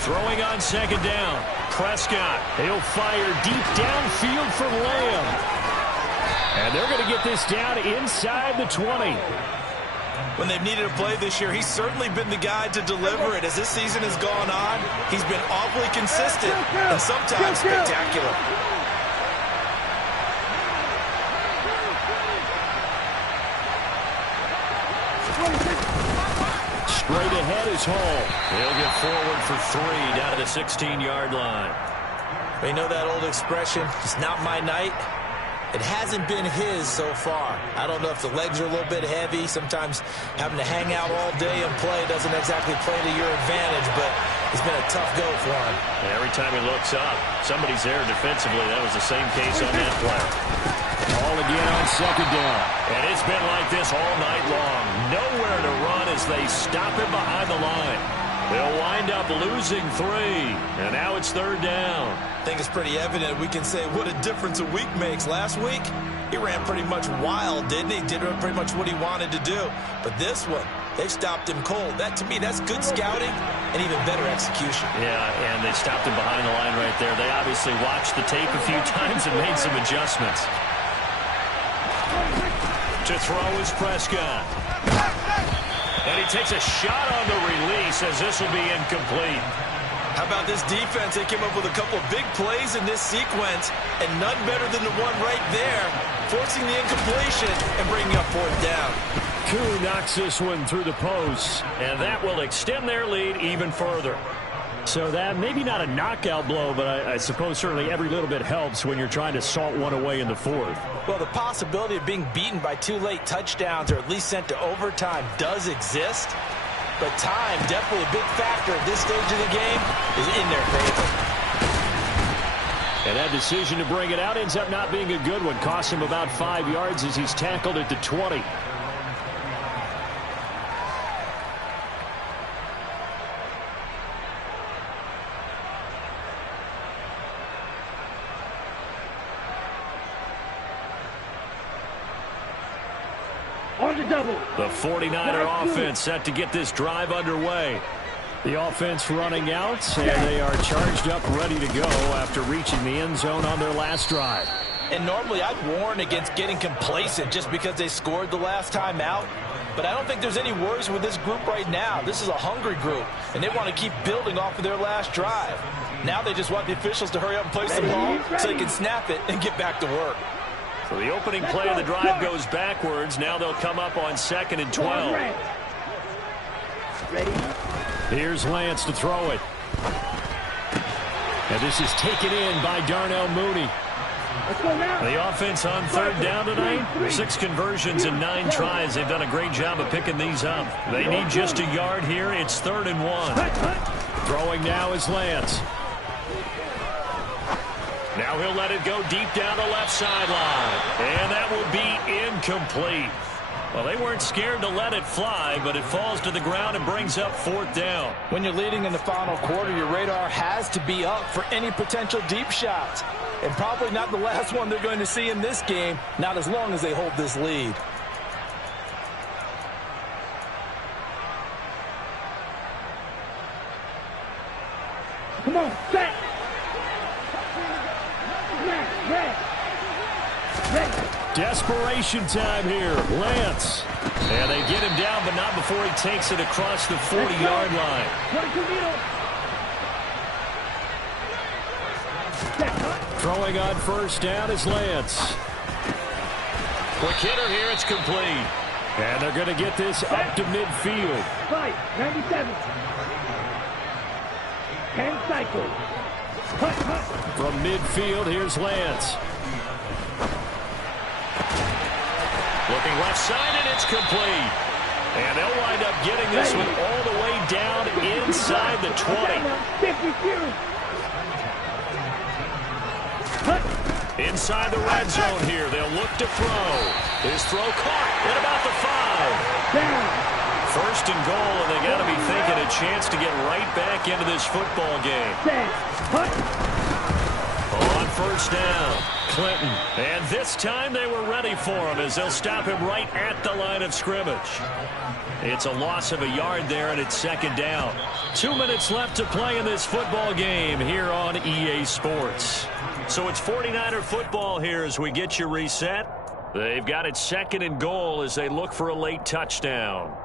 Throwing on second down. Prescott. He'll fire deep downfield for Lamb. And they're going to get this down inside the 20. When they've needed a play this year, he's certainly been the guy to deliver it. As this season has gone on, he's been awfully consistent and sometimes spectacular. Straight ahead is Hall. He'll get forward for 3 down to the 16-yard line. You know that old expression, it's not my night? It hasn't been his so far. I don't know if the legs are a little bit heavy. Sometimes having to hang out all day and play doesn't exactly play to your advantage, but it's been a tough go for him. And every time he looks up, somebody's there defensively. That was the same case on that play. All again on second down. And it's been like this all night long. Nowhere to run as they stop him behind the line. They'll wind up losing 3. And now it's third down. I think it's pretty evident. We can say what a difference a week makes. Last week, he ran pretty much wild, didn't he? Did pretty much what he wanted to do. But this one, they stopped him cold. That, to me, that's good scouting and even better execution. Yeah, and they stopped him behind the line right there. They obviously watched the tape a few times and made some adjustments. To throw is Prescott. And he takes a shot on the release as this will be incomplete. How about this defense? They came up with a couple of big plays in this sequence, and none better than the one right there, forcing the incompletion and bringing up fourth down. Koo knocks this one through the posts, and that will extend their lead even further. So that, maybe not a knockout blow, but I suppose certainly every little bit helps when you're trying to salt one away in the fourth. Well, the possibility of being beaten by 2 late touchdowns or at least sent to overtime does exist. But time, definitely a big factor at this stage of the game, is in their favor. And that decision to bring it out ends up not being a good one. Costs him about 5 yards as he's tackled at the 20. On the double. The 49er offense set to get this drive underway. The offense running out, and they are charged up, ready to go after reaching the end zone on their last drive. And normally I'd warn against getting complacent just because they scored the last time out. But I don't think there's any worries with this group right now. This is a hungry group, and they want to keep building off of their last drive. Now they just want the officials to hurry up and place the ball so they can snap it and get back to work. So the opening play of the drive goes backwards. Now they'll come up on 2nd and 12. Ready? Here's Lance to throw it. And this is taken in by Darnell Mooney. Let's go now. The offense on third down tonight. 6 conversions and 9 tries. They've done a great job of picking these up. They need just a yard here. It's 3rd and 1. Throwing now is Lance. Now he'll let it go deep down the left sideline. And that will be incomplete. Well, they weren't scared to let it fly, but it falls to the ground and brings up 4th down. When you're leading in the final quarter, your radar has to be up for any potential deep shots. And probably not the last one they're going to see in this game, not as long as they hold this lead. Come on, set. Desperation time here. Lance. And they get him down, but not before he takes it across the 40-yard line. Throwing on first down is Lance. Quick hitter here. It's complete. And they're going to get this up to midfield. 97. 10 cycles. From midfield, here's Lance. Looking left side, and it's complete. And they'll wind up getting this one all the way down inside the 20. Inside the red zone here. They'll look to throw. His throw caught at about the 5. 1st and goal, and they got to be thinking a chance to get right back into this football game. On first down. Clinton. And this time they were ready for him as they'll stop him right at the line of scrimmage. It's a loss of a yard there, and it's second down. 2 minutes left to play in this football game here on EA Sports. So it's 49er football here as we get you reset. They've got it second and goal as they look for a late touchdown.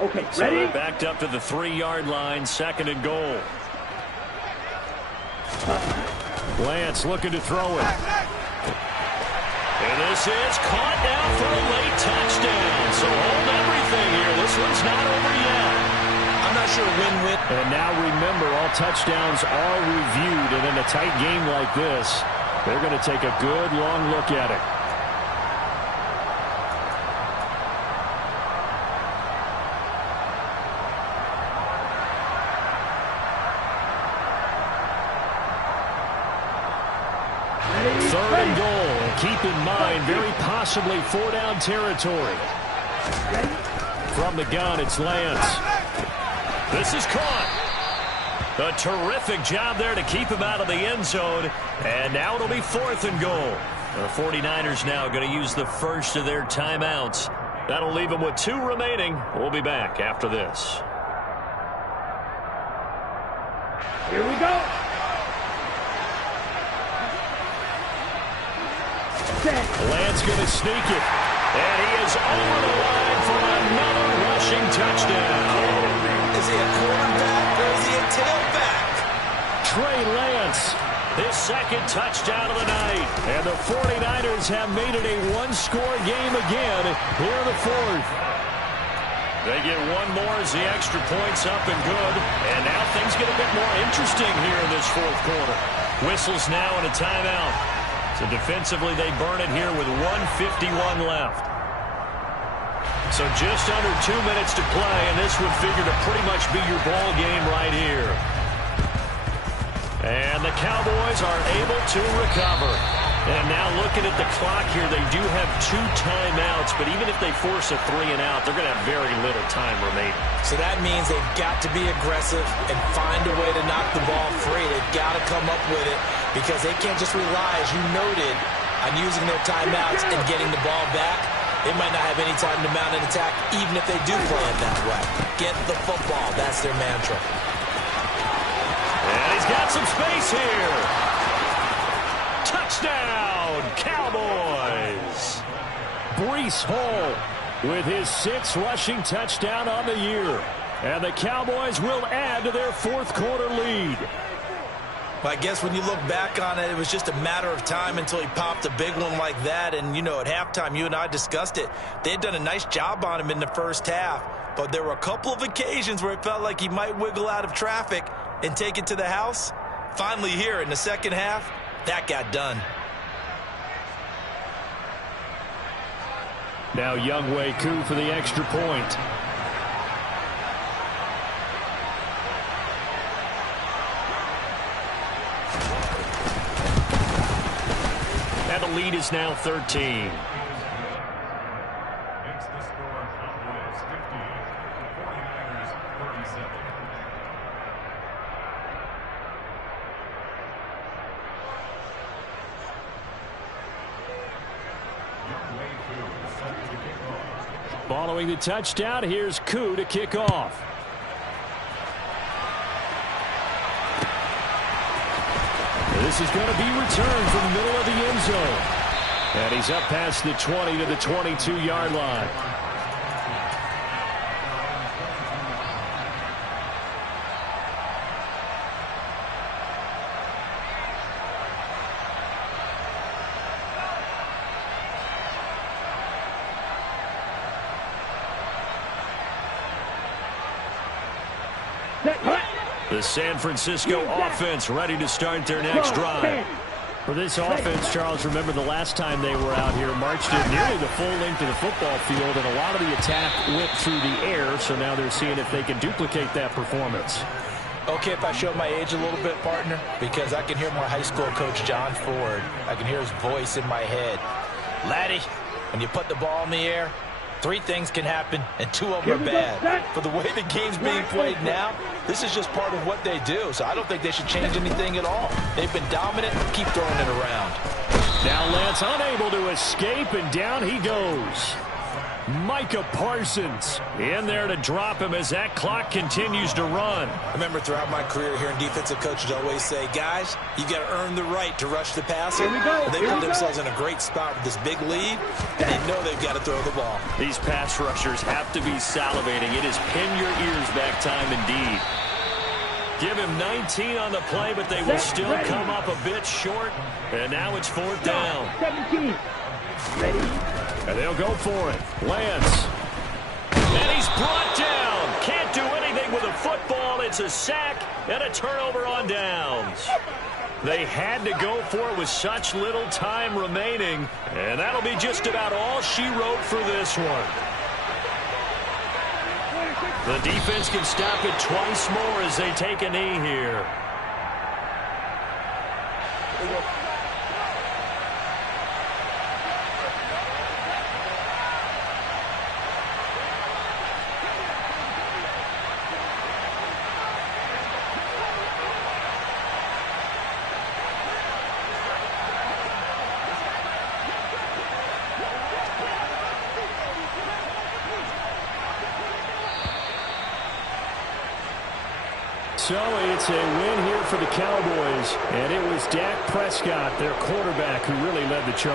Okay, ready? So they're backed up to the 3-yard line, second and goal. Lance looking to throw it. And this is caught down for a late touchdown. So hold everything here. This one's not over yet. I'm not sure win-win. And now remember, all touchdowns are reviewed. And in a tight game like this, they're going to take a good long look at it. Third and goal. Keep in mind, very possibly 4-down territory. From the gun, it's Lance. This is caught. A terrific job there to keep him out of the end zone. And now it'll be 4th and goal. The 49ers now going to use the first of their timeouts. That'll leave them with 2 remaining. We'll be back after this. Here we go. Lance going to sneak it. And he is over the line for another rushing touchdown. Is he a quarterback or is he a tailback? Trey Lance, his second touchdown of the night. And the 49ers have made it a one-score game again here in the 4th. They get one more as the extra point's up and good. And now things get a bit more interesting here in this 4th quarter. Whistles now and a timeout. So defensively, they burn it here with 1:51 left. So just under 2 minutes to play, and this would figure to pretty much be your ball game right here. And the Cowboys are able to recover. And now looking at the clock here, they do have 2 timeouts, but even if they force a 3 and out, they're going to have very little time remaining. So that means they've got to be aggressive and find a way to knock the ball free. They've got to come up with it because they can't just rely, as you noted, on using their timeouts and getting the ball back. They might not have any time to mount an attack, even if they do play it that way. Get the football. That's their mantra. And he's got some space here. Touchdown, Cowboys. Breece Hall with his 6th rushing touchdown on the year. And the Cowboys will add to their 4th quarter lead. Well, I guess when you look back on it, it was just a matter of time until he popped a big one like that. And, you know, at halftime, you and I discussed it. They had done a nice job on him in the first half. But there were a couple of occasions where it felt like he might wiggle out of traffic and take it to the house. Finally here in the second half, that got done. Now Younghoe Koo for the extra point. And the lead is now 13. Following the touchdown, here's Koo to kick off. This is going to be returned from the middle of the end zone. And he's up past the 20 to the 22-yard line. The San Francisco offense ready to start their next drive. For this offense, Charles, remember the last time they were out here, marched in nearly the full length of the football field, and a lot of the attack went through the air, so now they're seeing if they can duplicate that performance. Okay, if I show my age a little bit, partner, because I can hear my high school coach, John Ford. I can hear his voice in my head. Laddie, when you put the ball in the air, Three things can happen, and two of them are bad. For the way the game's being played now, this is just part of what they do, so I don't think they should change anything at all. They've been dominant. Keep throwing it around. Now Lance unable to escape, and down he goes. Micah Parsons in there to drop him as that clock continues to run. I remember throughout my career hearing defensive coaches always say, guys, you got to earn the right to rush the passer. And they put themselves in a great spot with this big lead, and they know they've got to throw the ball. These pass rushers have to be salivating. It is pin your ears back time indeed. Give him 19 on the play, but they will still come up a bit short. And now it's 4th down. 17. Ready? And they'll go for it. Lance. And he's brought down. Can't do anything with a football. It's a sack and a turnover on downs. They had to go for it with such little time remaining. And that'll be just about all she wrote for this one. The defense can stop it twice more as they take a knee here. So it's a win here for the Cowboys, and it was Dak Prescott, their quarterback, who really led the charge.